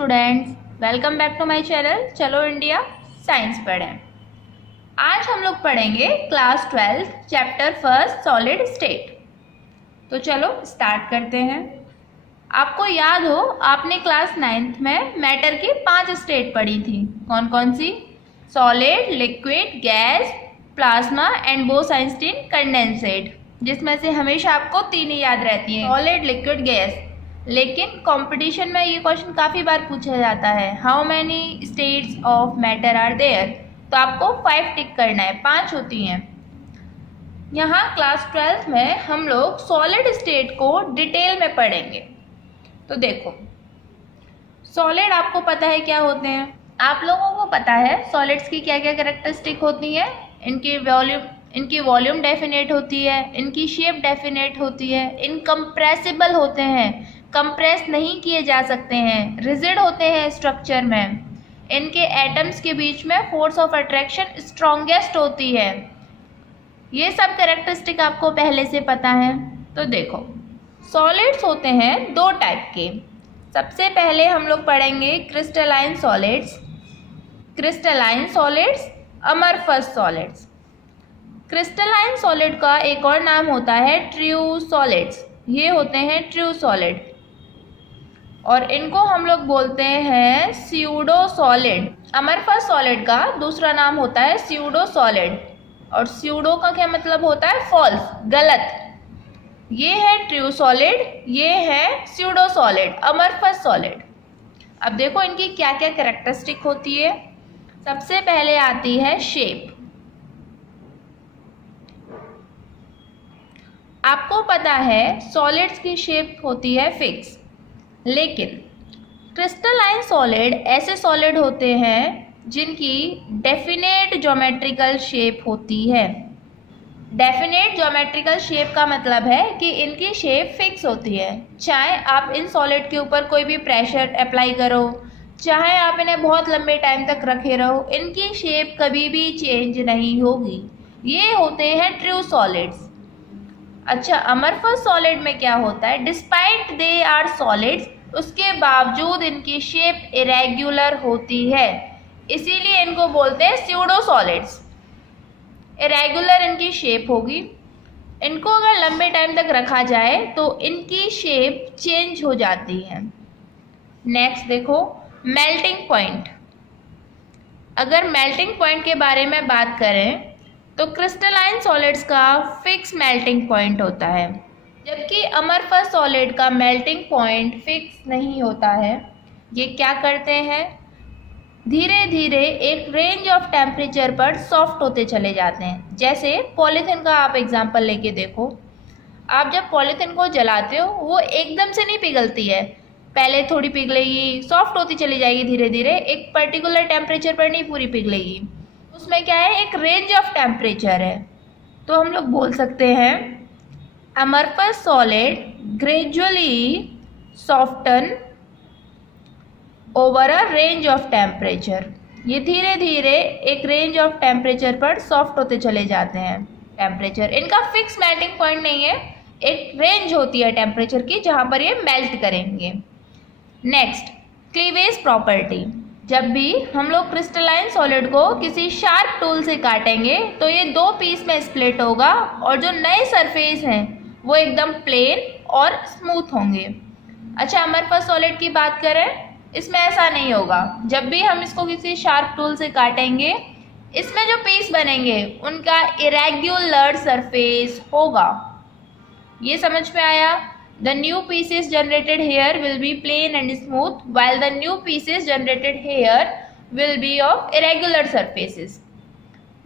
Students, welcome back to my channel चलो India science पढ़ें। आज हम लोग पढ़ेंगे class 12 chapter first solid state. तो चलो स्टार्ट करते हैं। आपको याद हो आपने क्लास 9th में मैटर की 5 स्टेट पढ़ी थी। कौन कौन सी? Solid, liquid, gas, plasma and Bose Einstein condensate, जिसमें से हमेशा आपको 3 ही याद रहती हैं, सॉलिड, लिक्विड, गैस। लेकिन कंपटीशन में ये क्वेश्चन काफ़ी बार पूछा जाता है, how many states of matter are there. तो आपको 5 टिक करना है, 5 होती हैं। यहाँ क्लास 12 में हम लोग सॉलिड स्टेट को डिटेल में पढ़ेंगे। तो देखो, सॉलिड आपको पता है क्या होते हैं? आप लोगों को पता है सॉलिड्स की क्या क्या कैरेक्टरिस्टिक होती है। इनकी वॉल्यूम डेफिनेट होती है, इनकी शेप डेफिनेट होती है, इनकम्प्रेसिबल होते हैं, कंप्रेस नहीं किए जा सकते हैं, रिजिड होते हैं स्ट्रक्चर में, इनके एटम्स के बीच में फोर्स ऑफ अट्रैक्शन स्ट्रॉन्गेस्ट होती है। ये सब कैरेक्टरिस्टिक आपको पहले से पता है। तो देखो, सॉलिड्स होते हैं 2 टाइप के। सबसे पहले हम लोग पढ़ेंगे crystalline solids, amorphous solids. Crystalline solid का एक और नाम होता है ट्रू सॉलिड्स। ये होते हैं ट्रू सॉलिड और इनको हम लोग बोलते हैं स्यूडो सॉलिड। अमरफस सॉलिड का दूसरा नाम होता है स्यूडो सॉलिड, और स्यूडो का क्या मतलब होता है? फॉल्स, गलत। ये है ट्रू सॉलिड, ये है स्यूडो सॉलिड, अमरफस सॉलिड। अब देखो इनकी क्या क्या कैरेक्टरिस्टिक होती है। सबसे पहले आती है शेप। आपको पता है सॉलिड्स की शेप होती है फिक्स, लेकिन क्रिस्टलाइन सॉलिड ऐसे सॉलिड होते हैं जिनकी डेफिनेट ज्योमेट्रिकल शेप होती है। डेफिनेट ज्योमेट्रिकल शेप का मतलब है कि इनकी शेप फिक्स होती है। चाहे आप इन सॉलिड के ऊपर कोई भी प्रेशर अप्लाई करो, चाहे आप इन्हें बहुत लंबे टाइम तक रखे रहो, इनकी शेप कभी भी चेंज नहीं होगी। ये होते हैं ट्रू सॉलिड्स। अच्छा, अमरफस सॉलिड में क्या होता है? डिस्पाइट दे आर सॉलिड्स, उसके बावजूद इनकी शेप इरेग्युलर होती है, इसीलिए इनको बोलते हैं स्यूडो सॉलिड्स। इरेगुलर इनकी शेप होगी। इनको अगर लंबे टाइम तक रखा जाए तो इनकी शेप चेंज हो जाती है। नेक्स्ट देखो, मेल्टिंग पॉइंट। अगर मेल्टिंग पॉइंट के बारे में बात करें तो क्रिस्टलाइन सॉलिड्स का फिक्स मेल्टिंग पॉइंट होता है, जबकि अमरफस सॉलिड का मेल्टिंग पॉइंट फिक्स नहीं होता है। ये क्या करते हैं? धीरे धीरे एक रेंज ऑफ टेम्परेचर पर सॉफ्ट होते चले जाते हैं। जैसे पॉलीथीन का आप एग्जांपल लेके देखो। आप जब पॉलीथीन को जलाते हो वो एकदम से नहीं पिघलती है, पहले थोड़ी पिघलेगी, सॉफ्ट होती चली जाएगी धीरे धीरे, एक पर्टिकुलर टेम्परेचर पर नहीं पूरी पिघलेगी। उसमें क्या है? एक रेंज ऑफ टेम्परेचर है। तो हम लोग बोल सकते हैं amorphous solid gradually soften over a range of temperature. ये धीरे धीरे एक रेंज ऑफ टेम्परेचर पर सॉफ्ट होते चले जाते हैं। टेम्परेचर इनका फिक्स मेल्टिंग पॉइंट नहीं है, एक रेंज होती है टेम्परेचर की जहाँ पर ये मेल्ट करेंगे। Next, cleavage property. जब भी हम लोग क्रिस्टलाइन सॉलिड को किसी शार्प टूल से काटेंगे तो ये 2 पीस में स्प्लिट होगा और जो नए सरफेस हैं वो एकदम प्लेन और स्मूथ होंगे। अच्छा, अमरफस सॉलिड की बात करें, इसमें ऐसा नहीं होगा। जब भी हम इसको किसी शार्प टूल से काटेंगे, इसमें जो पीस बनेंगे उनका इरेग्युलर सरफेस होगा। ये समझ में आया? The new pieces generated here will be plain and smooth, while the new pieces generated here will be of irregular surfaces.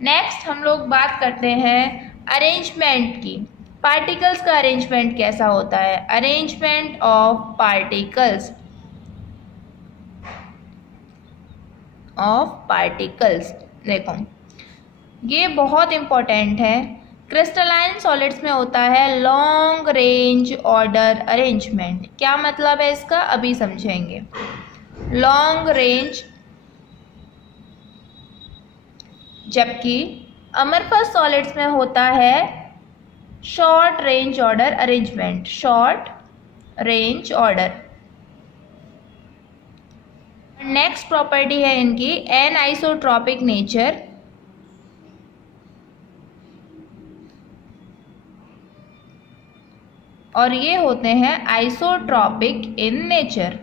Next हम लोग बात करते हैं अरेंजमेंट की। पार्टिकल्स का अरेंजमेंट कैसा होता है? Arrangement of particles. देखो, ये बहुत इम्पोर्टेंट है। क्रिस्टलाइन सॉलिड्स में होता है लॉन्ग रेंज ऑर्डर अरेंजमेंट। क्या मतलब है इसका? अभी समझेंगे। लॉन्ग रेंज, जबकि अमरफस सॉलिड्स में होता है short range order arrangement. Short range order next property है इनकी एनआइसोट्रॉपिक नेचर। और ये होते हैं आइसोट्रॉपिक इन नेचर।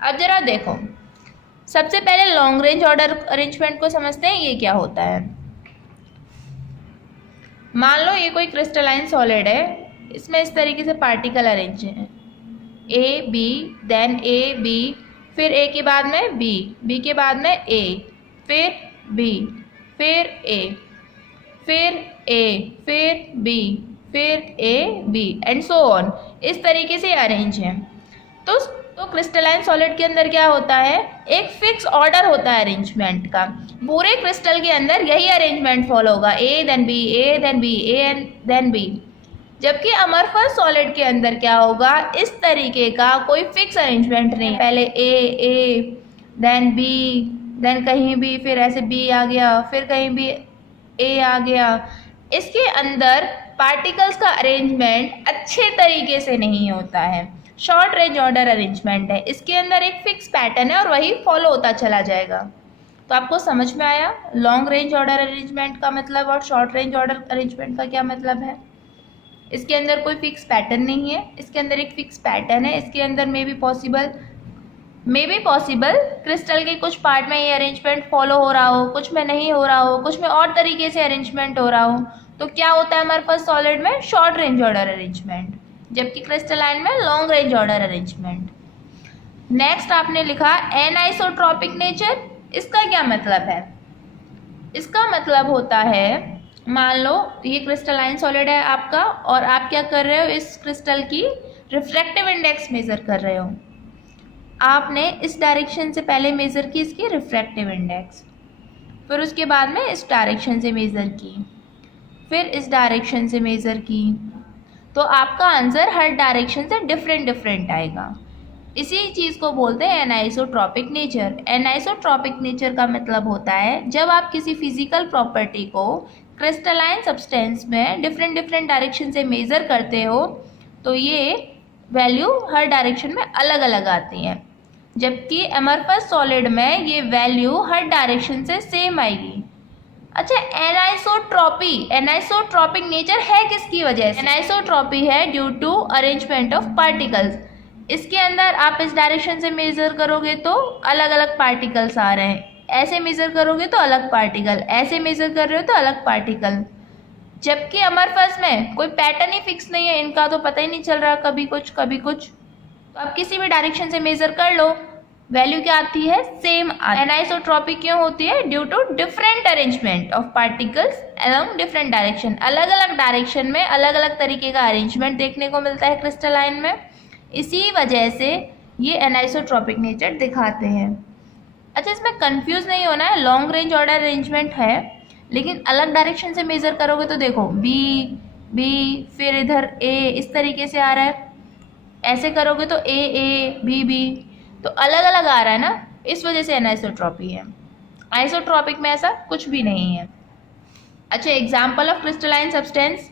अब जरा देखो, सबसे पहले लॉन्ग रेंज ऑर्डर अरेंजमेंट को समझते हैं, ये क्या होता है। मान लो ये कोई क्रिस्टलाइन सॉलिड है, इसमें इस तरीके से पार्टिकल अरेंज हैं, A B, then A B, फिर ए के बाद में बी, बी के बाद में ए, फिर बी, फिर ए, फिर ए, फिर बी, फिर A B and so on, इस तरीके से अरेंज हैं। तो क्रिस्टलाइन सॉलिड के अंदर क्या होता है, एक फिक्स ऑर्डर होता है अरेंजमेंट का। पूरे क्रिस्टल के अंदर यही अरेंजमेंट फॉलो होगा, A then B, A then B, A and then B. जबकि अमरफस सॉलिड के अंदर क्या होगा, इस तरीके का कोई फिक्स अरेंजमेंट नहीं, पहले ए देन बी, देन कहीं भी फिर ऐसे बी आ गया, फिर कहीं भी ए आ गया। इसके अंदर पार्टिकल्स का अरेंजमेंट अच्छे तरीके से नहीं होता है, शॉर्ट रेंज ऑर्डर अरेंजमेंट है। इसके अंदर एक फिक्स पैटर्न है और वही फॉलो होता चला जाएगा। तो आपको समझ में आया लॉन्ग रेंज ऑर्डर अरेंजमेंट का मतलब और शॉर्ट रेंज ऑर्डर अरेंजमेंट का क्या मतलब है। इसके अंदर कोई फिक्स पैटर्न नहीं है, इसके अंदर एक फिक्स पैटर्न है। इसके अंदर मे बी पॉसिबल क्रिस्टल के कुछ पार्ट में ये अरेंजमेंट फॉलो हो रहा हो, कुछ में नहीं हो रहा हो, कुछ में और तरीके से अरेंजमेंट हो रहा हो। तो क्या होता है हमारे पास सॉलिड में शॉर्ट रेंज ऑर्डर अरेंजमेंट, जबकि क्रिस्टलाइन में long range order arrangement. Next आपने लिखा एनआइसोट्रॉपिक नेचर। इसका क्या मतलब है, इसका मतलब होता है, मान लो ये क्रिस्टलाइन सॉलिड है आपका और आप क्या कर रहे हो, इस क्रिस्टल की रिफ्रैक्टिव इंडेक्स मेजर कर रहे हो। आपने इस डायरेक्शन से पहले मेजर की इसकी रिफ्रैक्टिव इंडेक्स, फिर उसके बाद में इस डायरेक्शन से मेजर की, फिर इस डायरेक्शन से मेजर की, तो आपका आंसर हर डायरेक्शन से डिफरेंट आएगा। इसी चीज़ को बोलते हैं एनआइसोट्रॉपिक नेचर। एनआइसोट्रॉपिक नेचर का मतलब होता है जब आप किसी फिजिकल प्रॉपर्टी को क्रिस्टलाइन सब्सटेंस में डिफरेंट डायरेक्शन से मेज़र करते हो तो ये वैल्यू हर डायरेक्शन में अलग अलग आती हैं, जबकि एमरफस सॉलिड में ये वैल्यू हर डायरेक्शन से सेम आएगी। अच्छा, एनआइसोट्रॉपिक नेचर है किसकी वजह से? एनआइसोट्रॉपी है due to arrangement of particles. इसके अंदर आप इस डायरेक्शन से मेजर करोगे तो अलग अलग पार्टिकल्स आ रहे हैं, ऐसे मेजर करोगे तो अलग पार्टिकल, ऐसे मेजर कर रहे हो तो अलग पार्टिकल। जबकि अमरफस में कोई पैटर्न ही फिक्स नहीं है, इनका तो पता ही नहीं चल रहा, कभी कुछ कभी कुछ। तो आप किसी भी डायरेक्शन से मेजर कर लो, वैल्यू क्या आती है, सेम। एनआइसोट्रॉपी क्यों होती है? Due to different arrangement of particles along different direction. अलग अलग डायरेक्शन में अलग अलग तरीके का अरेंजमेंट देखने को मिलता है क्रिस्टलाइन में, इसी वजह से ये एनआइसोट्रॉपिक नेचर दिखाते हैं। अच्छा, इसमें कंफ्यूज नहीं होना है, लॉन्ग रेंज ऑर्डर अरेंजमेंट है, लेकिन अलग डायरेक्शन से मेजर करोगे तो देखो बी फिर इधर ए, इस तरीके से आ रहा है, ऐसे करोगे तो ए बी, तो अलग अलग आ रहा है ना, इस वजह से एनआइसोट्रॉपी है। आइसोट्रॉपिक में ऐसा कुछ भी नहीं है। अच्छा, एग्जाम्पल ऑफ क्रिस्टलाइन सब्सटेंस,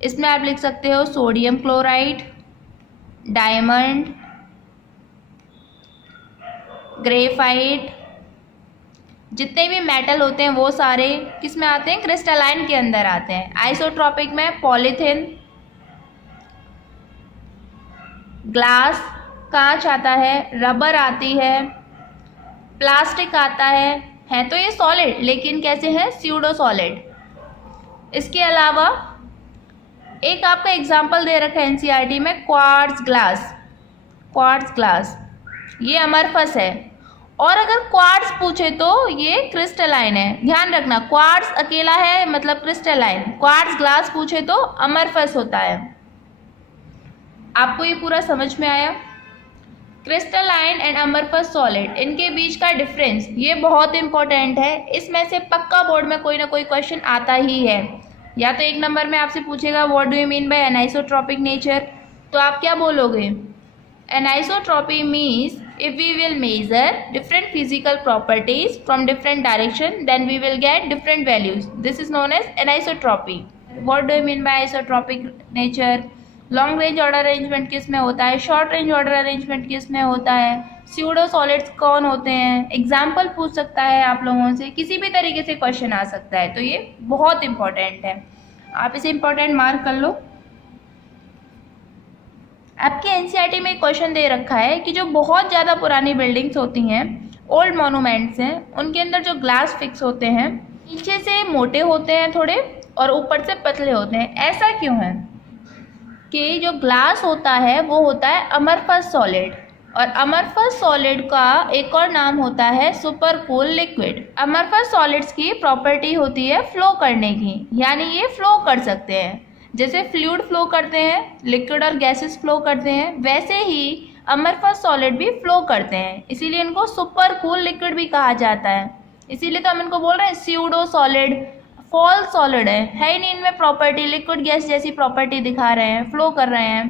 इसमें आप लिख सकते हो सोडियम क्लोराइड, डायमंड, ग्रेफाइट। जितने भी मेटल होते हैं वो सारे किस में आते हैं? क्रिस्टलाइन के अंदर आते हैं। आइसोट्रॉपिक में पॉलीथिन, ग्लास, कांच आता है, रबर आती है, प्लास्टिक आता है तो ये सॉलिड, लेकिन कैसे है? Pseudo solid. इसके अलावा एक आपका एग्जाम्पल दे रखा है एनसीईआरटी में, क्वार्ट्ज ग्लास, ये अमरफस है। और अगर क्वार्ट्ज पूछे तो ये क्रिस्टलाइन है। ध्यान रखना, क्वार्ट्ज अकेला है मतलब क्रिस्टलाइन, क्वार्ट्ज ग्लास पूछे तो अमरफस होता है। आपको ये पूरा समझ में आया? क्रिस्टलाइन एंड अमरफस सॉलिड, इनके बीच का डिफरेंस ये बहुत इंपॉर्टेंट है। इसमें से पक्का बोर्ड में कोई ना कोई क्वेश्चन आता ही है। या तो 1 नंबर में आपसे पूछेगा what do you mean by anisotropic nature, तो आप क्या बोलोगे? Anisotropy means if we will measure different physical properties from different direction, then we will get different values. This is known as anisotropy. What do you mean by isotropic nature? Long range order arrangement किस में होता है, short range order arrangement किस में होता है, pseudo solids कौन होते हैं, एग्जाम्पल पूछ सकता है आप लोगों से, किसी भी तरीके से क्वेश्चन आ सकता है। तो ये बहुत इंपॉर्टेंट है, आप इसे इंपॉर्टेंट मार्क कर लो। आपके एनसीईआरटी में क्वेश्चन दे रखा है कि जो बहुत ज़्यादा पुरानी बिल्डिंग्स होती हैं, ओल्ड मॉन्यूमेंट्स हैं, उनके अंदर जो ग्लास फिक्स होते हैं नीचे से मोटे होते हैं थोड़े और ऊपर से पतले होते हैं। ऐसा क्यों है कि जो ग्लास होता है वो होता है अमरफस सॉलिड, और अमरफस सॉलिड का एक और नाम होता है super cool liquid. Amorphous solids की प्रॉपर्टी होती है फ्लो करने की, यानी ये फ्लो कर सकते हैं। जैसे फ्लूइड फ्लो करते हैं, लिक्विड और गैसेस फ्लो करते हैं, वैसे ही अमरफस सॉलिड भी फ्लो करते हैं, इसीलिए इनको सुपर कूल लिक्विड भी कहा जाता है। इसीलिए तो हम इनको बोल रहे हैं स्यूडो सॉलिड, फॉल्स सॉलिड है ही नहीं इनमें प्रॉपर्टी, लिक्विड गैस जैसी प्रॉपर्टी दिखा रहे हैं, फ्लो कर रहे हैं।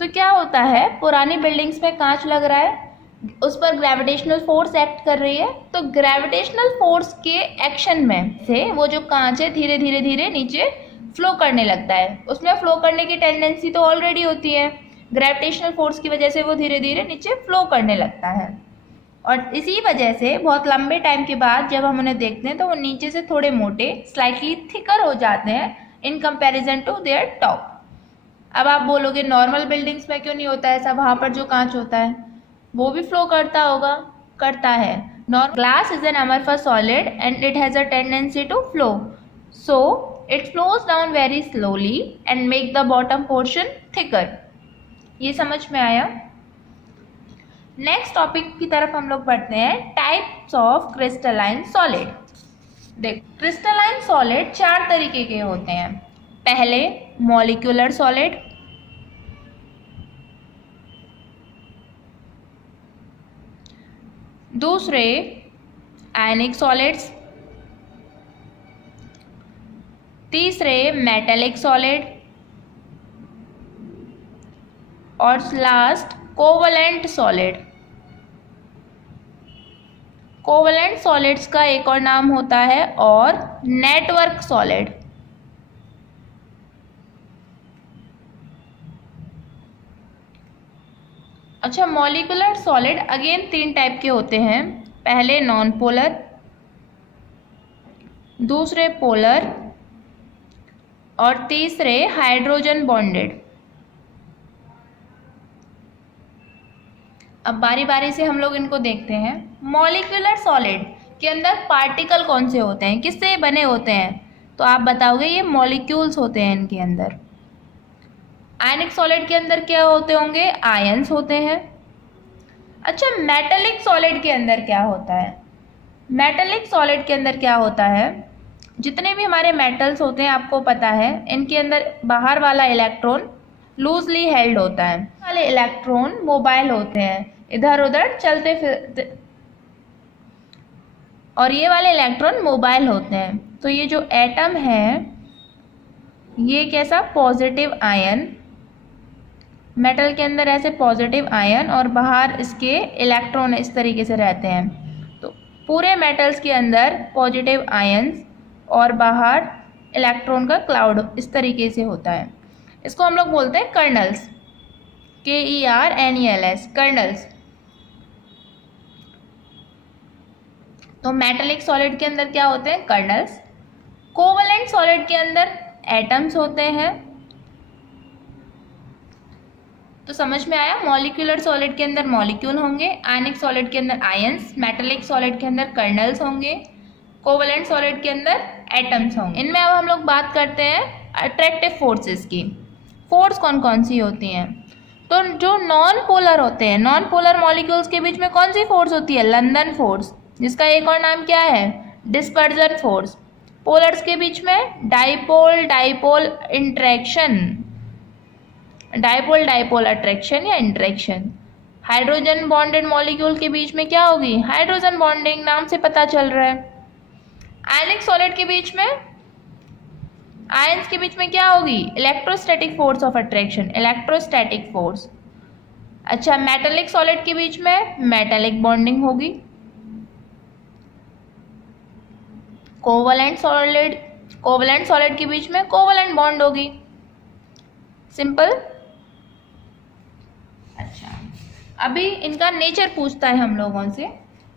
तो क्या होता है, पुरानी बिल्डिंग्स में कांच लग रहा है, उस पर ग्रेविटेशनल फोर्स एक्ट कर रही है, तो ग्रेविटेशनल फोर्स के एक्शन में से वो जो कांच है धीरे धीरे धीरे नीचे फ्लो करने लगता है। उसमें फ्लो करने की टेंडेंसी तो ऑलरेडी होती है, ग्रेविटेशनल फोर्स की वजह से वो धीरे धीरे नीचे फ्लो करने लगता है, और इसी वजह से बहुत लंबे टाइम के बाद जब हम उन्हें देखते हैं तो वो नीचे से थोड़े मोटे, स्लाइटली थिकर हो जाते हैं in comparison to their top. अब आप बोलोगे नॉर्मल बिल्डिंग्स में क्यों नहीं होता है ऐसा, वहाँ पर जो कांच होता है वो भी फ्लो करता होगा, करता है। Glass is an amorphous solid and it has a tendency to flow, so it flows down very slowly and make the bottom portion thicker. ये समझ में आया। नेक्स्ट टॉपिक की तरफ हम लोग बढ़ते हैं, टाइप्स ऑफ क्रिस्टलाइन सॉलिड। देख, क्रिस्टलाइन सॉलिड 4 तरीके के होते हैं। पहले मॉलिक्यूलर सॉलिड, दूसरे आयनिक सॉलिड्स, तीसरे मेटेलिक सॉलिड, और last covalent solid. Covalent solids का एक और नाम होता है और नेटवर्क सॉलिड। अच्छा, मॉलिक्यूलर सॉलिड अगेन 3 टाइप के होते हैं। पहले नॉन पोलर, दूसरे पोलर, और तीसरे हाइड्रोजन बॉन्डेड। अब बारी बारी से हम लोग इनको देखते हैं। मॉलिक्यूलर सॉलिड के अंदर पार्टिकल कौन से होते हैं, किससे बने होते हैं, तो आप बताओगे ये मॉलिक्यूल्स होते हैं इनके अंदर। आयनिक सॉलिड के अंदर क्या होते होंगे, आयंस होते हैं। अच्छा, मेटेलिक सॉलिड के अंदर क्या होता है, मेटेलिक सॉलिड के अंदर क्या होता है, जितने भी हमारे मेटल्स होते हैं आपको पता है इनके अंदर बाहर वाला इलेक्ट्रॉन लूजली हेल्ड होता है, वाले इलेक्ट्रॉन मोबाइल होते हैं, इधर उधर चलते फिरते, और ये वाले इलेक्ट्रॉन मोबाइल होते हैं। तो ये जो एटम है ये कैसा, पॉजिटिव आयन, मेटल के अंदर ऐसे पॉजिटिव आयन और बाहर इसके इलेक्ट्रॉन इस तरीके से रहते हैं। तो पूरे मेटल्स के अंदर पॉजिटिव आयंस और बाहर इलेक्ट्रॉन का क्लाउड इस तरीके से होता है। इसको हम लोग बोलते हैं कर्नल्स, KERNELS, कर्नल्स। तो मेटेलिक सॉलिड के अंदर क्या होते हैं, कर्नल्स। कोवलेंट सॉलिड के अंदर एटम्स होते हैं। तो समझ में आया, मॉलिक्यूलर सॉलिड के अंदर मॉलिक्यूल होंगे, आयनिक सॉलिड के अंदर आयंस, मेटेलिक सॉलिड के अंदर कर्नल्स होंगे, कोवलेंट सॉलिड के अंदर एटम्स होंगे। इनमें अब हम लोग बात करते हैं अट्रैक्टिव फोर्सेस की। फोर्स कौन कौन सी होती हैं, तो जो नॉन पोलर होते हैं, नॉन पोलर मॉलिक्यूल्स के बीच में कौन सी फोर्स होती है, लंदन फोर्स, जिसका एक और नाम क्या है, डिस्पर्जन फोर्स। पोलर्स के बीच में dipole dipole interaction, dipole dipole attraction या इंट्रैक्शन। हाइड्रोजन बॉन्डेड मॉलिक्यूल के बीच में क्या होगी, हाइड्रोजन बॉन्डिंग, नाम से पता चल रहा है। आयनिक सॉलिड के बीच में, आयंस के बीच में क्या होगी, electrostatic force of attraction, electrostatic force. अच्छा, मेटेलिक सॉलिड के बीच में मेटेलिक बॉन्डिंग होगी। कोवलेंट सॉलिड के बीच में कोवलेंट बॉन्ड होगी। सिंपल। अच्छा, अभी इनका नेचर पूछता है हम लोगों से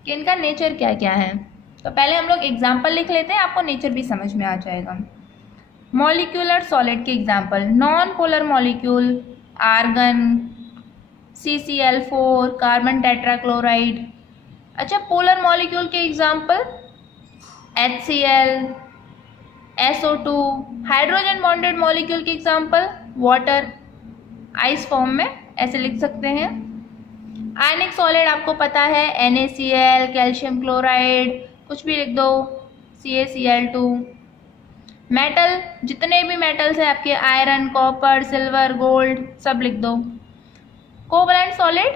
कि इनका नेचर क्या क्या है। तो पहले हम लोग एग्जाम्पल लिख लेते हैं, आपको नेचर भी समझ में आ जाएगा। मॉलिक्यूलर सॉलिड के example, non polar molecule argon, CCl4, carbon tetrachloride. अच्छा, पोलर मॉलिक्यूल के example HCl, SO2। Hydrogen bonded molecule के एग्जाम्पल वाटर, आइस फॉर्म में ऐसे लिख सकते हैं। आयनिक सॉलिड आपको पता है NaCl, कैल्शियम क्लोराइड, कुछ भी लिख दो, CaCl2। मेटल, जितने भी मेटल्स हैं आपके, आयरन, कॉपर, सिल्वर, गोल्ड, सब लिख दो। कोवलेंट सॉलिड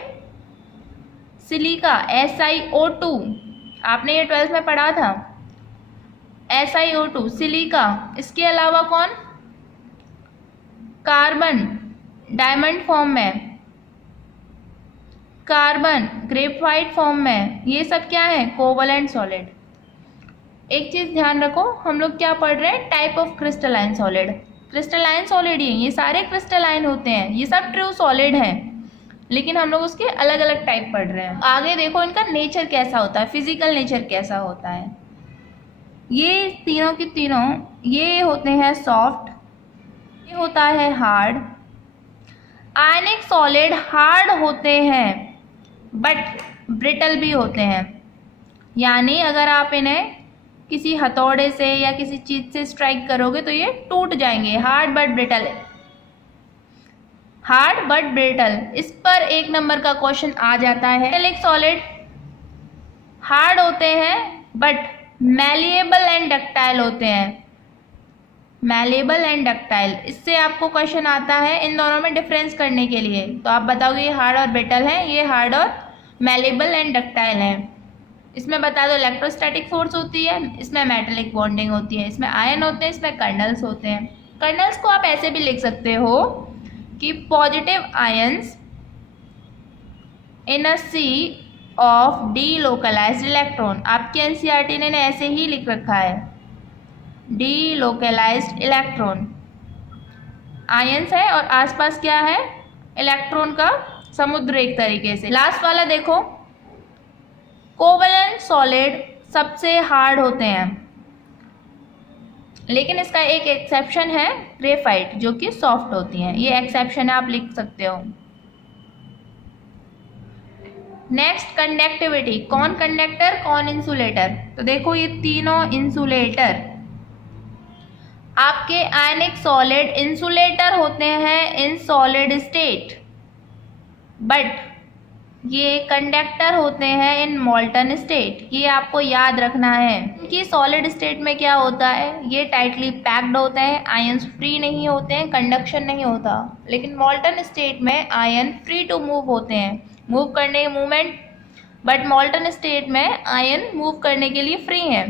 सिलिका, SiO2, आपने ये 12th में पढ़ा था, SiO2 सिलिका। इसके अलावा कौन, कार्बन डायमंड फॉर्म में, कार्बन ग्रेफाइट फॉर्म में, ये सब क्या है, कोवलेंट सॉलिड। एक चीज ध्यान रखो, हम लोग क्या पढ़ रहे हैं, type of crystalline solid. Crystalline solid ये सारे क्रिस्टलाइन होते हैं, ये सब ट्रू सॉलिड हैं, लेकिन हम लोग उसके अलग अलग टाइप पढ़ रहे हैं। आगे देखो इनका नेचर कैसा होता है, फिजिकल नेचर कैसा होता है। ये तीनों की तीनों ये होते हैं सॉफ्ट, ये होता है हार्ड। आयनिक सॉलिड हार्ड होते हैं बट ब्रिटल भी होते हैं, यानी अगर आप इन्हें किसी हथौड़े से या किसी चीज से स्ट्राइक करोगे तो ये टूट जाएंगे। Hard but brittle, hard but brittle, इस पर 1 नंबर का क्वेश्चन आ जाता है। मेटालिक सॉलिड हार्ड होते हैं बट मैलिएबल एंड डक्टाइल होते हैं, मैलिएबल एंड डक्टाइल। इससे आपको क्वेश्चन आता है इन दोनों में डिफरेंस करने के लिए, तो आप बताओगे ये हार्ड और ब्रिटल है, ये हार्ड और मैलिएबल एंड डक्टाइल है। इसमें बता दो इलेक्ट्रोस्टैटिक फोर्स होती है, इसमें मेटालिक बॉन्डिंग होती है, इसमें आयन होते हैं, इसमें कर्नल्स होते हैं। कर्नल्स को आप ऐसे भी लिख सकते हो कि positive ions in a sea of delocalised electron. आपके एनसीईआरटी ने ऐसे ही लिख रखा है, डीलोकलाइज्ड इलेक्ट्रॉन। आयंस है और आसपास क्या है, इलेक्ट्रॉन का समुद्र एक तरीके से। लास्ट वाला देखो, कोवलेंट सॉलिड सबसे हार्ड होते हैं, लेकिन इसका एक एक्सेप्शन है ग्रेफाइट, जो कि सॉफ्ट होती हैं। ये एक्सेप्शन है, आप लिख सकते हो। नेक्स्ट, कंडक्टिविटी, कौन कंडक्टर कौन इंसुलेटर। तो देखो ये तीनों इंसुलेटर, आपके आयनिक सॉलिड इंसुलेटर होते हैं इन सॉलिड स्टेट, बट ये कंडक्टर होते हैं इन मॉल्टन स्टेट। ये आपको याद रखना है कि सॉलिड स्टेट में क्या होता है, ये टाइटली पैक्ड होते हैं, आयंस फ्री नहीं होते हैं, कंडक्शन नहीं होता। लेकिन मॉल्टन स्टेट में आयन फ्री टू मूव होते हैं, मूव करने के मूवमेंट, बट मॉल्टन स्टेट में आयन मूव करने के लिए फ्री हैं।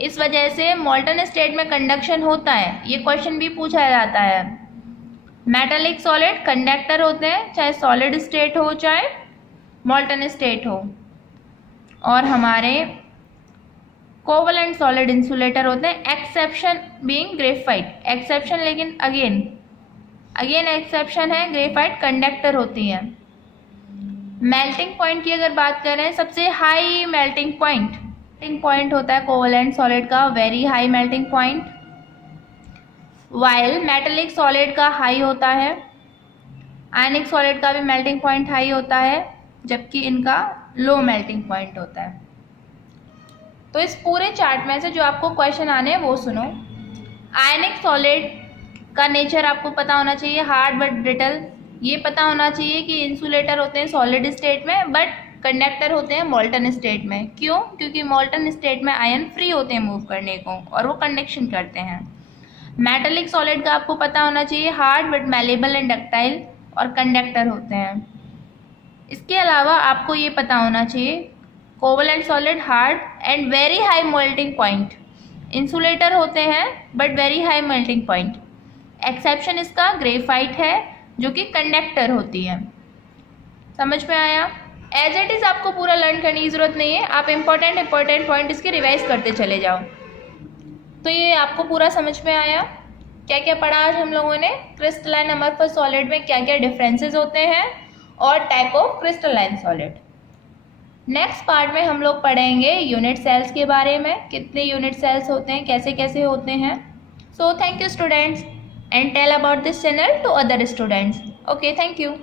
इस वजह से मॉल्टन स्टेट में कंडक्शन होता है, ये क्वेश्चन भी पूछा जाता है। मेटालिक सॉलिड कंडक्टर होते हैं, चाहे सॉलिड स्टेट हो चाहे मॉल्टन स्टेट हो। और हमारे कोवलेंट सॉलिड इंसुलेटर होते हैं, एक्सेप्शन बीइंग ग्रेफाइट। एक्सेप्शन, लेकिन अगेन एक्सेप्शन है, ग्रेफाइट कंडक्टर होती है। मेल्टिंग पॉइंट की अगर बात करें, सबसे हाई मेल्टिंग पॉइंट होता है कोवलेंट सॉलिड का, very high melting point, while metallic solid का हाई होता है। आयनिक सॉलिड का भी मेल्टिंग पॉइंट हाई होता है, जबकि इनका लो मेल्टिंग पॉइंट होता है। तो इस पूरे चार्ट में से जो आपको क्वेश्चन आने हैं वो सुनो। आयनिक सॉलिड का नेचर आपको पता होना चाहिए, हार्ड बट ब्रिटल। ये पता होना चाहिए कि इंसुलेटर होते हैं सॉलिड स्टेट में, बट कंडक्टर होते हैं मॉल्टन स्टेट में। क्यों? क्योंकि मॉल्टन स्टेट में आयन फ्री होते हैं मूव करने को और वो कंडक्शन करते हैं। मेटालिक सॉलिड का आपको पता होना चाहिए, hard but malleable and ductile और कंडक्टर होते हैं। इसके अलावा आपको ये पता होना चाहिए covalent solid hard and very high melting point, insulator होते हैं but very high melting point. Exception इसका ग्रेफाइट है, जो कि कंडक्टर होती है। समझ में आया? एज इट इज आपको पूरा लर्न करने की जरूरत नहीं है, आप इंपॉर्टेंट पॉइंट इसके रिवाइज करते चले जाओ। तो ये आपको पूरा समझ में आया। क्या क्या पढ़ा आज हम लोगों ने? क्रिस्टलाइन अमरफस सॉलिड में क्या क्या डिफरेंसेस होते हैं और type of crystalline solid. Next part में हम लोग पढ़ेंगे यूनिट सेल्स के बारे में, कितने यूनिट सेल्स होते हैं, कैसे कैसे होते हैं। So thank you students, and tell about this channel to other students. Okay, thank you.